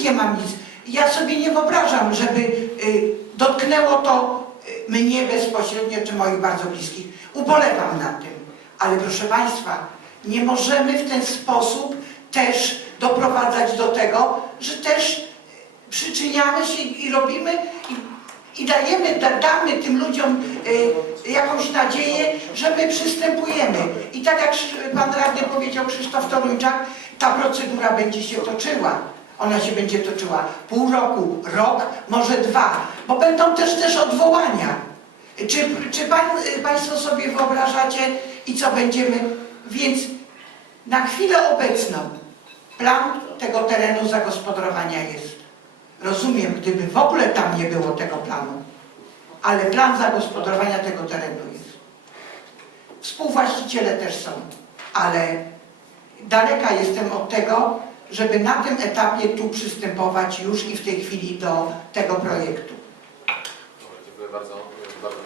nie mam nic. Ja sobie nie wyobrażam, żeby y, dotknęło to y, mnie bezpośrednio czy moich bardzo bliskich. Ubolewam nad tym. Ale proszę Państwa, nie możemy w ten sposób też doprowadzać do tego, że też y, przyczyniamy się i robimy i, i dajemy, da, damy tym ludziom y, jakąś nadzieję, że my przystępujemy. I tak jak pan radny powiedział Krzysztof Toruńczak, ta procedura będzie się toczyła. Ona się będzie toczyła pół roku, rok, może dwa, bo będą też też odwołania. Czy, czy pan, Państwo sobie wyobrażacie i co będziemy? Więc na chwilę obecną plan tego terenu zagospodarowania jest. Rozumiem, gdyby w ogóle tam nie było tego planu, ale plan zagospodarowania tego terenu jest. Współwłaściciele też są, ale daleka jestem od tego, żeby na tym etapie tu przystępować już i w tej chwili do tego projektu. Dobra, Dziękuję bardzo. Bardzo.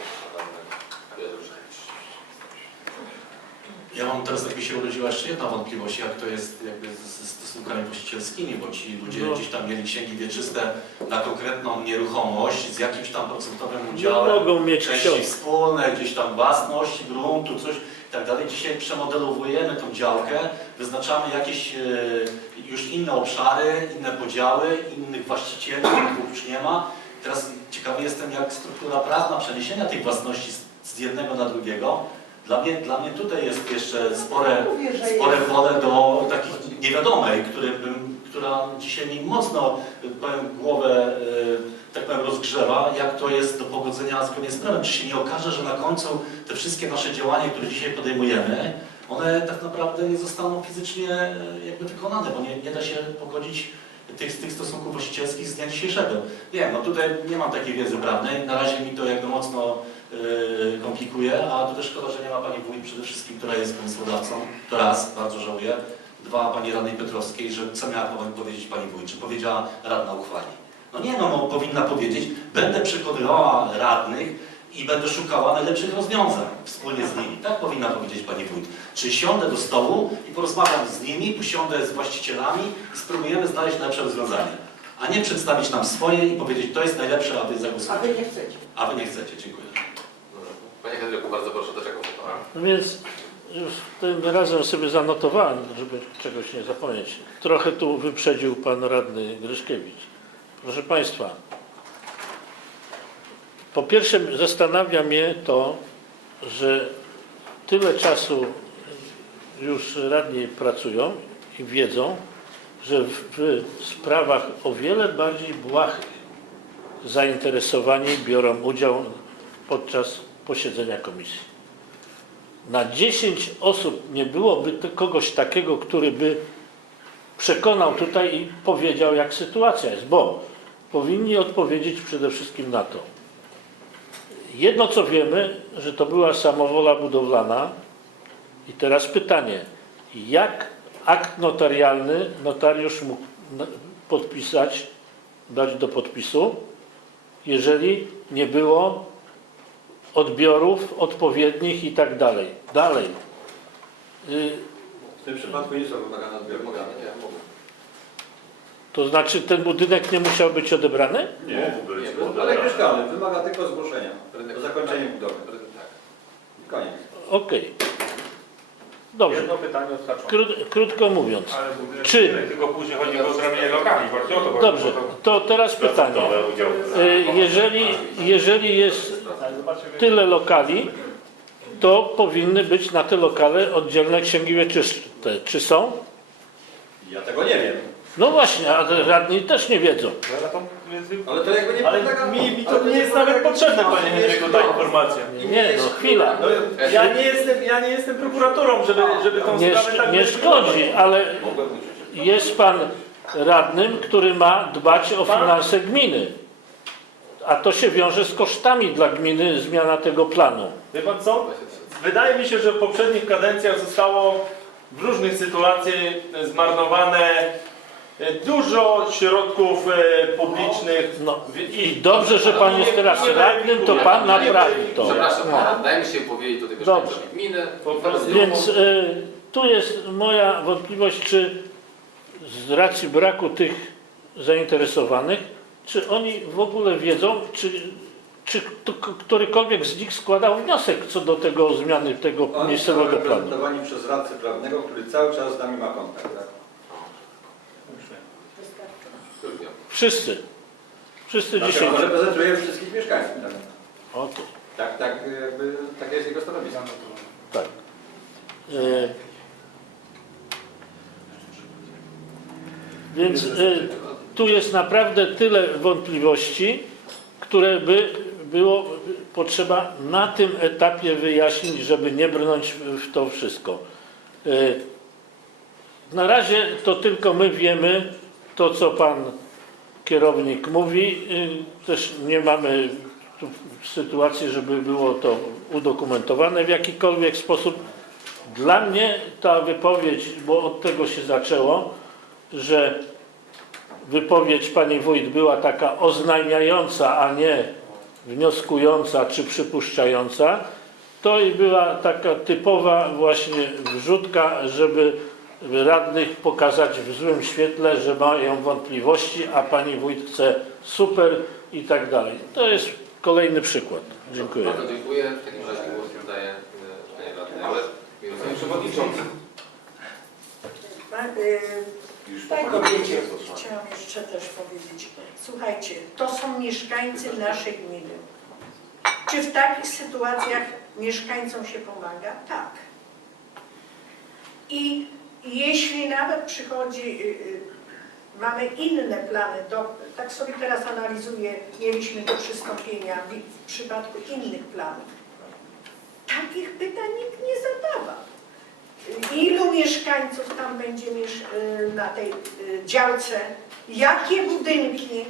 Ja mam teraz, tak mi się urodziła jeszcze jedna wątpliwość, jak to jest jakby z, ze stosunkami właścicielskimi, bo ci ludzie No. gdzieś tam mieli księgi wieczyste na konkretną nieruchomość z jakimś tam procentowym Nie udziałem, mogą mieć części wspólne, gdzieś tam własność, gruntu, coś i tak dalej. Dzisiaj przemodelowujemy tą działkę, wyznaczamy jakieś e, już inne obszary, inne podziały, innych właścicieli, których już nie ma. Teraz ciekawy jestem, jak struktura prawna przeniesienia tych własności z, jednego na drugiego. Dla mnie, dla mnie tutaj jest jeszcze spore, że spore jest. pole do takich niewiadomej, który bym, która dzisiaj mi mocno, y, powiem, głowę, y, tak powiem, rozgrzewa, jak to jest do pogodzenia zgodnie z prawem. Czy się nie okaże, że na końcu te wszystkie nasze działania, które dzisiaj podejmujemy, one tak naprawdę nie zostaną fizycznie y, jakby wykonane, bo nie, nie da się pogodzić tych, tych stosunków właścicielskich z dnia dzisiejszego. Wiem, no tutaj nie mam takiej wiedzy prawnej, na razie mi to jakby mocno yy, komplikuje, a to też szkoda, że nie ma Pani Wójt przede wszystkim, która jest pomysłodawcą, to raz, bardzo żałuję, dwa, Pani Radnej Piotrowskiej, że co miała powie- powiedzieć Pani Wójt, czy powiedziała radna uchwali. No nie, no, no powinna powiedzieć, będę przekonywała radnych i będę szukała najlepszych rozwiązań wspólnie z nimi. Tak powinna powiedzieć Pani Wójt. Czy siądę do stołu i porozmawiam z nimi, posiądę z właścicielami i spróbujemy znaleźć najlepsze rozwiązanie. A nie przedstawić nam swoje i powiedzieć, to jest najlepsze, a Wy A wy nie chcecie. A Wy nie chcecie. Dziękuję. Panie Henryku, bardzo proszę, do czego Pana? No więc już tym razem sobie zanotowałem, żeby czegoś nie zapomnieć. Trochę tu wyprzedził pan radny Gryszkiewicz. Proszę Państwa, po pierwsze zastanawia mnie to, że tyle czasu już radni pracują i wiedzą, że w, sprawach o wiele bardziej błahych zainteresowani biorą udział podczas posiedzenia komisji. Na 10 osób nie byłoby kogoś takiego, który by przekonał tutaj i powiedział, jak sytuacja jest, bo powinni odpowiedzieć przede wszystkim na to. Jedno co wiemy, że to była samowola budowlana i teraz pytanie, jak akt notarialny notariusz mógł na- podpisać, dać do podpisu, jeżeli nie było odbiorów odpowiednich i tak dalej. Dalej. Y, W tym przypadku nie są wymagane odbiory. Wymagane? Nie, mogę. To znaczy ten budynek nie musiał być odebrany? Nie, Nie, jest budynek mieszkalny, wymaga tylko zgłoszenia o zakończeniu budowy. Tak. I Koniec. Okej. Dobrze. Jedno pytanie odhaczone. Krótko mówiąc. Ale budynek Czy- tylko później chodzi o zrobienie lokali, właśnie o to chodzi. Dobrze. bo to To teraz pytanie. udziały. Y, Jeżeli, jeżeli jest tyle lokali, to powinny być na te lokale oddzielne księgi wieczyste. Czy są? Ja tego nie wiem. No właśnie, a radni też nie wiedzą. Ale to między- Ale to jakby nie Ale podlega- mi, mi ale to nie jest podlega nawet potrzebne, panie Henryku, ta no. informacja. Nie, no chwila. No, Ja nie jestem, ja nie jestem prokuratorą, żeby, żeby tą Nie, sprawę tak nie szkodzi, ale jest pan radnym, który ma dbać o finanse gminy. A to się wiąże z kosztami dla gminy zmiana tego planu. Wie pan co? Wydaje mi się, że w poprzednich kadencjach zostało w różnych sytuacjach zmarnowane dużo środków e, publicznych. No i dobrze, że pan jest teraz radnym, to pan naprawi to. Przepraszam, No. dajmy się powiedzieć tutaj Dobrze. mieszkańcowi gminy. Więc y, tu jest moja wątpliwość, czy z racji braku tych zainteresowanych, czy oni w ogóle wiedzą, czy, czy kto- którykolwiek z nich składał wniosek co do tego zmiany tego Oni są miejscowego planu. reprezentowani przez radcę prawnego, który cały czas z nami ma kontakt. Tak? Wszyscy. Wszyscy dzisiaj. Dlatego on reprezentuje wszystkich mieszkańców. Tak, Okej. tak, tak jakby, takie jest jego stanowisko. Tak. E, Więc e, tu jest naprawdę tyle wątpliwości, które by było potrzeba na tym etapie wyjaśnić, żeby nie brnąć w w to wszystko. E, Na razie to tylko my wiemy to, co pan kierownik mówi. E, Też nie mamy tu sytuacji, żeby było to udokumentowane w jakikolwiek sposób. Dla mnie ta wypowiedź, bo od tego się zaczęło, że wypowiedź pani wójt była taka oznajmiająca, a nie wnioskująca czy przypuszczająca, to i była taka typowa właśnie wrzutka, żeby radnych pokazać w złym świetle, że mają wątpliwości, a pani wójt chce super i tak dalej. To jest kolejny przykład. Dziękuję. Bardzo dziękuję. W takim razie głos oddaję e, panie radny, ale Panie Przewodniczący. Po- kobiecie. Chciałam jeszcze też powiedzieć. Słuchajcie, to są mieszkańcy naszej gminy. Czy w takich sytuacjach mieszkańcom się pomaga? Tak. I jeśli nawet przychodzi, y, y, mamy inne plany, do, tak sobie teraz analizuję, mieliśmy do przystąpienia w, przypadku innych planów. Takich pytań nikt nie zadawa. Ilu mieszkańców tam będzie y, na tej działce, jakie budynki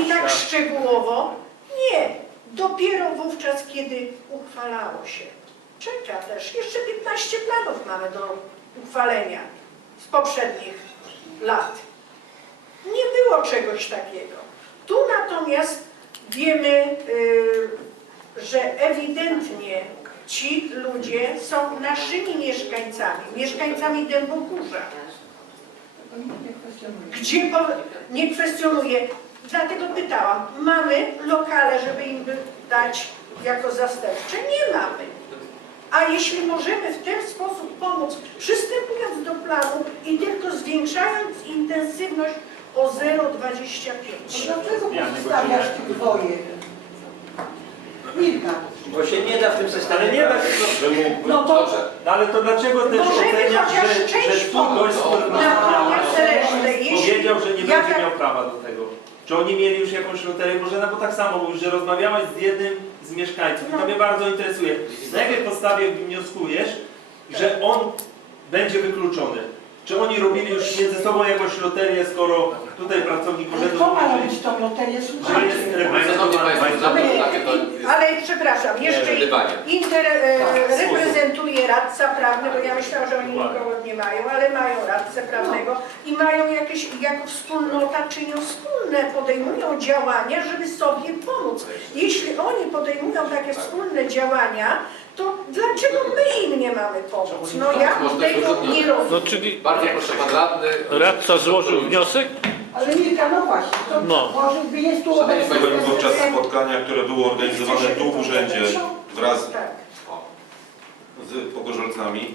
i tak szczegółowo? Nie. Dopiero wówczas, kiedy uchwalało się. Czeka też. Jeszcze 15 planów mamy do uchwalenia z poprzednich lat. Nie było czegoś takiego. Tu natomiast wiemy, y, że ewidentnie ci ludzie są naszymi mieszkańcami, mieszkańcami Dębogórza. Gdzie po, nie kwestionuję, dlatego pytałam, mamy lokale, żeby im dać jako zastępcze? Nie mamy. A jeśli możemy w ten sposób pomóc, przystępując do planu i tylko zwiększając intensywność o 0,25. Dlaczego pozostawiasz tych dwoje? Milka. Bo się nie da w tym systemie. Ale nie da się. No to Dobrze. No ale to dlaczego też chociaż że, że tu gość, rozmawiałeś, jeśli... powiedział, że nie będzie tak- miał prawa do tego. Czy oni mieli już jakąś loterię? Bożena, bo tak samo mówisz, że rozmawiałaś z jednym z mieszkańców i to No. mnie bardzo interesuje. Na jakiej podstawie wnioskujesz, że on będzie wykluczony? Czy oni robili już między sobą jakąś loterię, skoro tutaj pracownik Ale urzędu kto ma robić tą loterię? że jest. Szanowni? Państwo, Ale, takie to jest ale przepraszam, jeszcze inter, e, Tak, reprezentuje radca prawny, bo ja myślałam, że oni nikogo nie mają, ale mają radcę prawnego i mają jakieś, jako wspólnota czynią wspólne, podejmują działania, żeby sobie pomóc. Jeśli oni podejmują takie wspólne działania, to dlaczego my im nie mamy pomóc? No ja tego nie rozumiem. No czyli Bardzo proszę Pan Radny. radca złożył wniosek? Ale Milka, no właśnie, to No. może jest tu Szanowni obecny Państwo, Podczas prezydent. spotkania, które było organizowane tu w urzędzie wraz Tak. O, z pogorzolcami,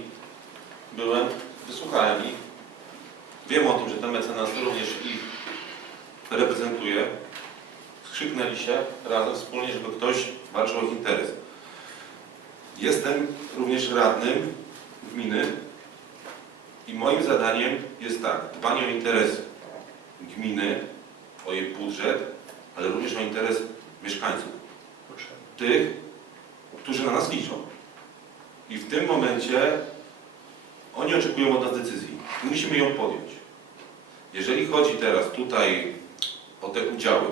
byłem, wysłuchałem ich. Wiem o tym, że ten mecenas również ich reprezentuje. Skrzyknęli się razem wspólnie, żeby ktoś walczył o ich interes. Jestem również radnym gminy i moim zadaniem jest tak, dbanie o interes gminy, o jej budżet, ale również o interes mieszkańców. Tych, którzy na nas liczą. I w tym momencie oni oczekują od nas decyzji. I musimy ją podjąć. Jeżeli chodzi teraz tutaj o te udziały,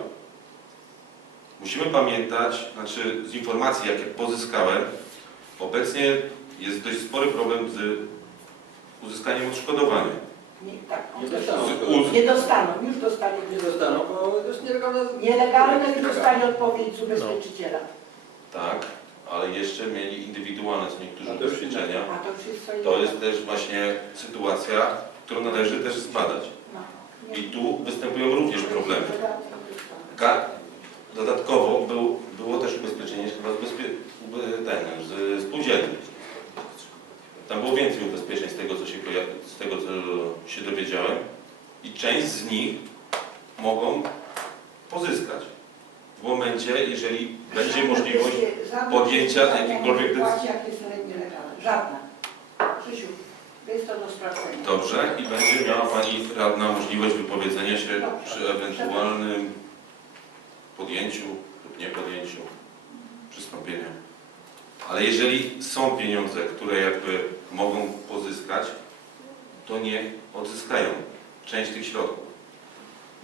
musimy pamiętać, znaczy z informacji, jakie pozyskałem, obecnie jest dość spory problem z uzyskaniem odszkodowania. Nie, tak. Nie dostaną. Z Nie dostaną, już dostali. Nie dostaną, bo to jest nielegalne. Nielegalne już dostali odpowiedź z ubezpieczyciela. Tak, ale jeszcze mieli indywidualne co niektórzy A to już ubezpieczenia. A to wszystko To jest też właśnie sytuacja, którą należy też zbadać. No. I tu występują również problemy. Ka- Dodatkowo był, było też ubezpieczenie chyba z, bezpie, ube- ten, z spółdzielni. Tam było więcej ubezpieczeń z tego, co się, koja- z tego, co się dowiedziałem. I część z nich mogą pozyskać. W momencie, jeżeli będzie możliwość podjęcia jakiejkolwiek decyzji. decyzji. jak jest nielegalne. Żadna. Krzysiu, jest to do sprawdzenia. Dobrze, i będzie miała Pani radna możliwość wypowiedzenia się przy ewentualnym podjęciu lub niepodjęciu przystąpienia. Ale jeżeli są pieniądze, które jakby mogą pozyskać, to niech odzyskają część tych środków.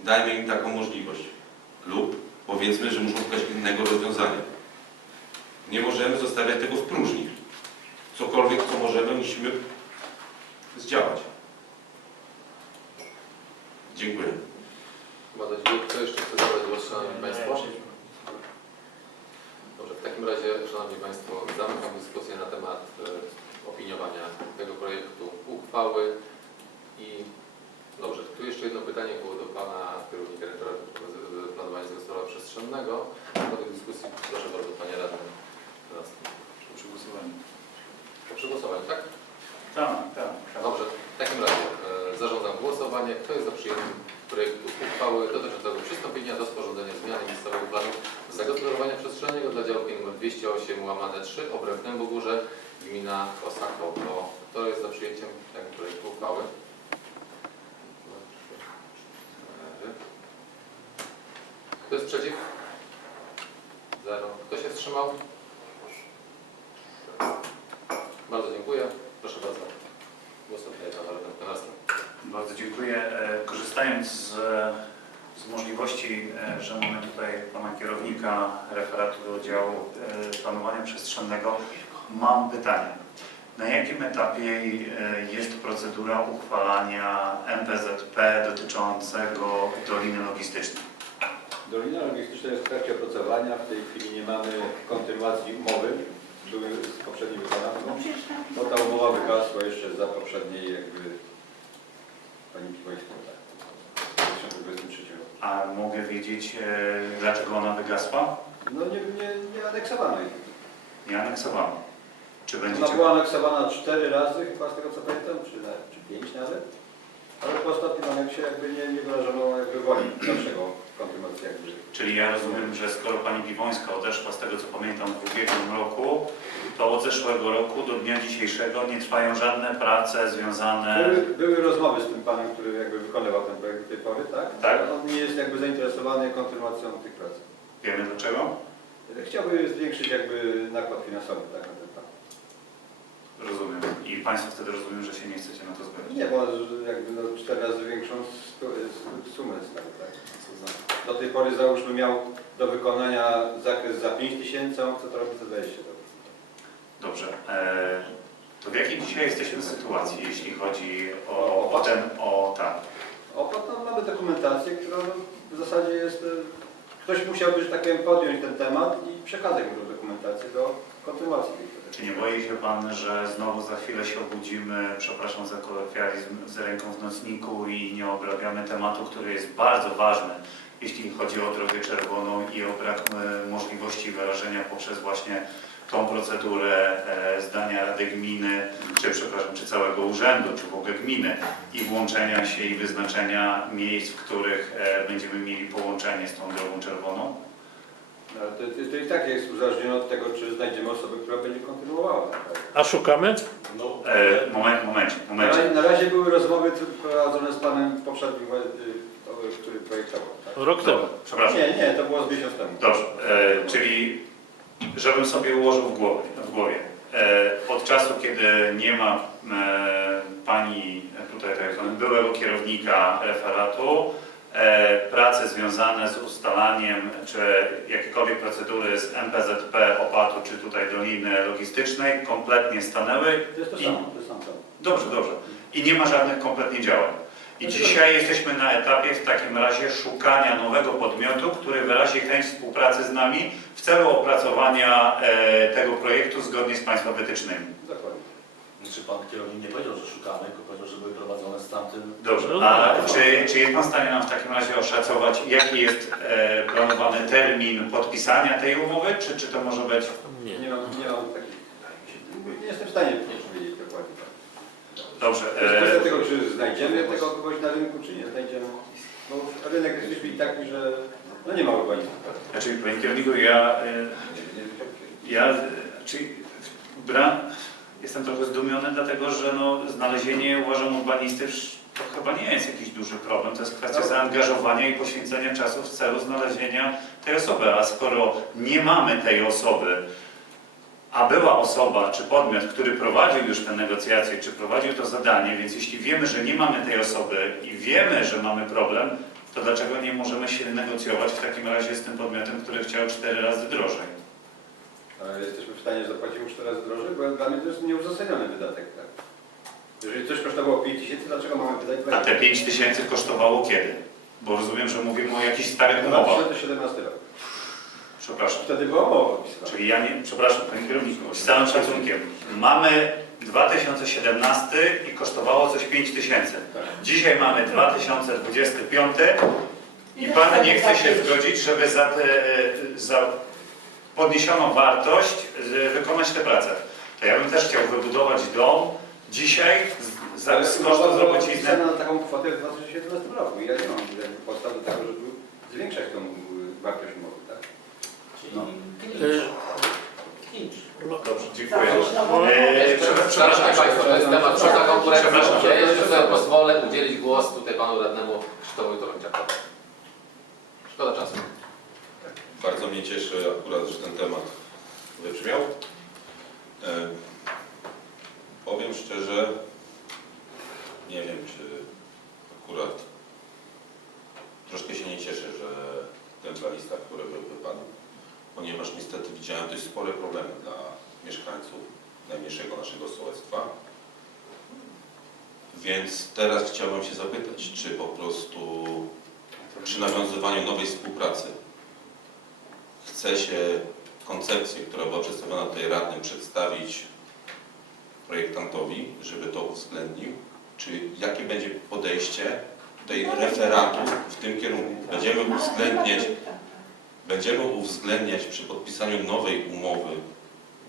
Dajmy im taką możliwość. Lub powiedzmy, że muszą szukać innego rozwiązania. Nie możemy zostawiać tego w próżni. Cokolwiek, co możemy, musimy zdziałać. Dziękuję. Dźwięku. Kto jeszcze chce zabrać głos, Szanowni Państwo? Dobrze, w takim razie, Szanowni Państwo, zamykam dyskusję na temat e, opiniowania tego projektu uchwały i dobrze, tu jeszcze jedno pytanie było do Pana kierownika Referatu Planowania Zagospodarowania Przestrzennego. Po tej dyskusji proszę bardzo Panie Radny. Teraz Przy głosowaniu. Po przegłosowaniu, tak? Tak, tak. Dobrze, w takim razie e, zarządzam głosowanie. Kto jest za przyjęciem projektu uchwały dotyczącego przystąpienia do sporządzenia zmiany miejscowego planu zagospodarowania przestrzennego dla działki nr 208 łamane 3 obręb Dębogórze, gmina Kosakowo. Kto jest za przyjęciem tego projektu uchwały? Kto jest przeciw? Zero. Kto się wstrzymał? Bardzo dziękuję. Proszę bardzo. Głos oddaję panu radnemu Konarskiemu. Bardzo dziękuję. E, Korzystając z, z możliwości, e, że mamy tutaj pana kierownika referatu do e, planowania przestrzennego, mam pytanie. Na jakim etapie e, jest procedura uchwalania MPZP dotyczącego doliny logistycznej? Dolina Logistyczna jest w trakcie opracowania. W tej chwili nie mamy kontynuacji umowy. Z poprzednim wykonawcą. No ta umowa wygasła jeszcze za poprzedniej jakby pani Piwońskiej. tak. W 2023 roku. A mogę wiedzieć, e, dlaczego ona wygasła? No nie, nie, nie aneksowano jej. Nie aneksowano. Czy Ona będziecie... była aneksowana cztery razy, chyba z tego co pamiętam, czy, na, czy pięć nawet. Ale po ostatnim aneksie jakby nie, nie wyrażono jakby woli dalszego Czyli ja rozumiem, że skoro pani Piwońska odeszła z tego co pamiętam w ubiegłym roku, to od zeszłego roku do dnia dzisiejszego nie trwają żadne prace związane. Były, były rozmowy z tym panem, który jakby wykonywał ten projekt do tej pory, tak? Tak. On nie jest jakby zainteresowany kontynuacją tych prac. Wiemy dlaczego? Chciałby zwiększyć jakby nakład finansowy tak, na ten plan. Rozumiem. I Państwo wtedy rozumiem, że się nie chcecie na to zgodzić. Nie, bo jakby no, cztery razy większą sumę stawił, tak? Do tej pory załóżmy miał do wykonania zakres za 5 tysięcy, a on chce to robić za 20 tysięcy. Dobrze. E, to w jakiej dzisiaj jesteśmy sytuacji, jeśli chodzi o, o ten, o tak. Opłat no, mamy dokumentację, która w zasadzie jest... e, Ktoś musiałby, że tak powiem, podjąć ten temat i przekazać mu tę dokumentację do kontynuacji tej. Czy nie boi się Pan, że znowu za chwilę się obudzimy, przepraszam za kolokwializm, z ręką w nocniku i nie obrabiamy tematu, który jest bardzo ważny, jeśli chodzi o drogę czerwoną i o brak e, możliwości wyrażenia poprzez właśnie tą procedurę e, zdania Rady Gminy, czy przepraszam, czy całego urzędu, czy w ogóle gminy i włączenia się i wyznaczenia miejsc, w których e, będziemy mieli połączenie z tą drogą czerwoną? No, ale to, to, to i tak jest uzależnione od tego, czy znajdziemy osobę, która będzie kontynuowała. A szukamy? No, E, moment, momencie, Na, momencie. razie, na razie były rozmowy prowadzone z panem poprzednim, e, e, który projektował. Tak? Rok temu. Przepraszam. Nie, nie, to było z miesiąc temu. Dobrze, e, czyli żebym sobie ułożył w głowie, w głowie. E, od czasu, kiedy nie ma e, pani tutaj tak byłego kierownika referatu, e, prace związane z ustalaniem, czy jakiekolwiek procedury z MPZP, opatu, czy tutaj Doliny Logistycznej kompletnie stanęły. To jest to I- samo, to samo. Dobrze, dobrze. I nie ma żadnych kompletnie działań. I dzisiaj jesteśmy na etapie w takim razie szukania nowego podmiotu, który wyrazi chęć współpracy z nami w celu opracowania e, tego projektu zgodnie z Państwa wytycznymi. Znaczy pan kierownik nie powiedział, że szukamy, tylko powiedział, że były prowadzone z tamtym... Dobrze, No a tak. czy, czy jest Pan w stanie nam w takim razie oszacować, jaki jest e, planowany termin podpisania tej umowy, czy, czy to może być? Nie. Nie mam, nie mam takich... Nie jestem w stanie powiedzieć dokładnie. tak. Dobrze, e, tego, czy znajdziemy tego kogoś na rynku, czy nie znajdziemy. Bo rynek jest taki, że no nie ma urbanistów. znaczy Panie Kierowniku, ja, e, ja e, czy, bra, jestem trochę zdumiony, dlatego że no, znalezienie, uważam, urbanisty to chyba nie jest jakiś duży problem, to jest kwestia zaangażowania i poświęcenia czasu w celu znalezienia tej osoby, a skoro nie mamy tej osoby, a była osoba czy podmiot, który prowadził już te negocjacje, czy prowadził to zadanie, więc jeśli wiemy, że nie mamy tej osoby i wiemy, że mamy problem, to dlaczego nie możemy się negocjować? W takim razie z tym podmiotem, który chciał cztery razy drożej? Jesteśmy w stanie zapłacić mu 4 razy drożej, bo dla mnie to jest nieuzasadniony wydatek. Tak? Jeżeli coś kosztowało 5 tysięcy, dlaczego mamy wydać A 20 te 5 tysięcy kosztowało kiedy? Bo rozumiem, że mówimy o jakichś starych umowach. 2017 rok. Przepraszam. Wtedy była mowa podpisana. Czyli ja nie, przepraszam Panie Kierowniku, z całym szacunkiem. Mamy 2017 i kosztowało coś 5 tysięcy. Tak. Dzisiaj mamy 2025 i Pan nie chce się zgodzić, żeby za, te, za podniesioną wartość z- wykonać tę pracę. To ja bym też chciał wybudować dom dzisiaj z, za, z kosztem z robociznę. Cena na taką kwotę w 2017 roku. I ja nie mam podstaw do tego, żeby zwiększać tą y, wartość umowy. Tak? No. Y, Dobrze, dziękuję. Zaczynamy. E, przepraszam, Państwa, to jest temat konkurencją. Przepraszam. Ja jeszcze sobie pozwolę udzielić głos tutaj Panu Radnemu Krzysztofowi Torąciakowi. Szkoda czasu. Bardzo mnie cieszy akurat, że ten temat wybrzmiał. E, powiem szczerze, nie wiem, czy akurat troszkę się nie cieszę, że ten planista, który był wypadł, ponieważ niestety widziałem dość spore problemy dla mieszkańców najmniejszego naszego sołectwa. Więc teraz chciałbym się zapytać, czy po prostu przy nawiązywaniu nowej współpracy chce się koncepcję, która była przedstawiona tutaj radnym, przedstawić projektantowi, żeby to uwzględnił, czy jakie będzie podejście tutaj referatów w tym kierunku. Będziemy uwzględniać, będziemy uwzględniać przy podpisaniu nowej umowy,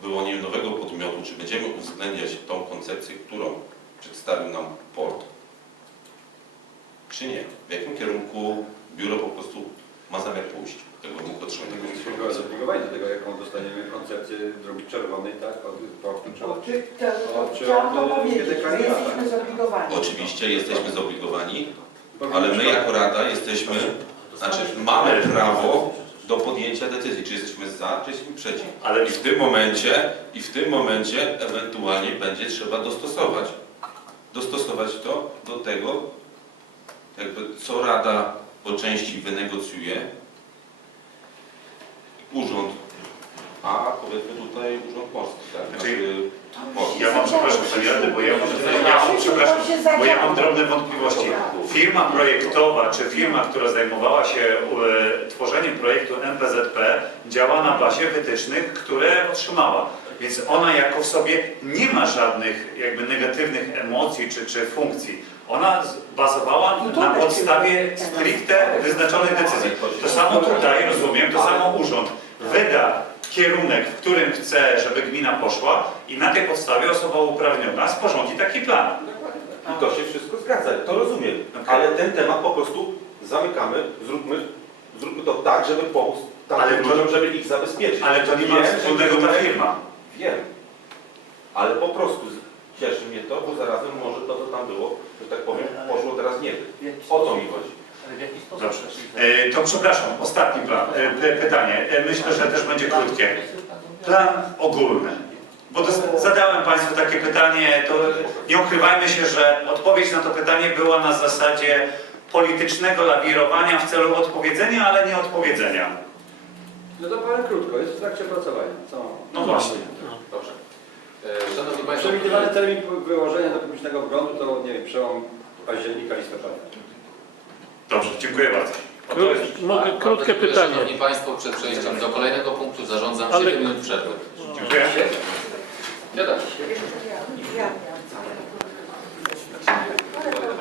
wyłonieniu nowego podmiotu, czy będziemy uwzględniać tą koncepcję, którą przedstawił nam port, czy nie? W jakim kierunku biuro po prostu ma zamiar pójść? Tego bym potrzebował. Dlatego jesteśmy zobligowani do tego, jaką dostaniemy koncepcję drogi czerwonej, tak? Od portu czy od... Czy, to, O, to chciałam to powiedzieć, my jesteśmy zobligowani. Oczywiście jesteśmy zobligowani, ale my jako Rada jesteśmy, znaczy mamy prawo do podjęcia decyzji, czy jesteśmy za, czy jesteśmy przeciw. Ale I w tym momencie, i w tym momencie ewentualnie będzie trzeba dostosować. Dostosować to do tego, jakby co Rada po części wynegocjuje, urząd, a powiedzmy tutaj urząd morski, tak? Znaczy, morski. Ja mam, przepraszam, bo ja mam, ja mam, przepraszam, bo ja mam drobne wątpliwości. Firma projektowa, czy firma, która zajmowała się e, tworzeniem projektu MPZP, działa na bazie wytycznych, które otrzymała. Więc ona jako w sobie nie ma żadnych jakby negatywnych emocji czy, czy funkcji. Ona bazowała na podstawie stricte wyznaczonych decyzji. To samo tutaj, rozumiem, to samo urząd wyda kierunek, w którym chce, żeby gmina poszła i na tej podstawie osoba uprawniona sporządzi taki plan. I to się wszystko zgadza, to rozumiem. Okej. Ale ten temat po prostu zamykamy, zróbmy, zróbmy to tak, żeby pomóc Ale ludziom, żeby ich zabezpieczyć. Ale to nie ma wspólnego ta firma. Wiem. Ale po prostu cieszy mnie to, bo zarazem może to, co tam było, że tak powiem, poszło teraz nie wiem. O to mi chodzi. Dobrze. E, To przepraszam, ostatni plan, e, p- pytanie. E, Myślę, że też będzie krótkie. Plan ogólny. Bo dos- zadałem Państwu takie pytanie, to nie ukrywajmy się, że odpowiedź na to pytanie była na zasadzie politycznego lawirowania w celu odpowiedzenia, ale nie odpowiedzenia. No to powiem krótko, jest w trakcie pracowania. Co? No właśnie. E, Szanowni Państwo, Przewidywany termin wyłożenia do publicznego oglądu to, nie wiem, przełom października, listopada. Dobrze, dziękuję bardzo. Mogę Bardzo krótkie dziękuję, pytanie. Szanowni Państwo, przed przejściem do kolejnego punktu zarządzam Ale- 7 minut przerwy. Dziękuję. Ja, ja.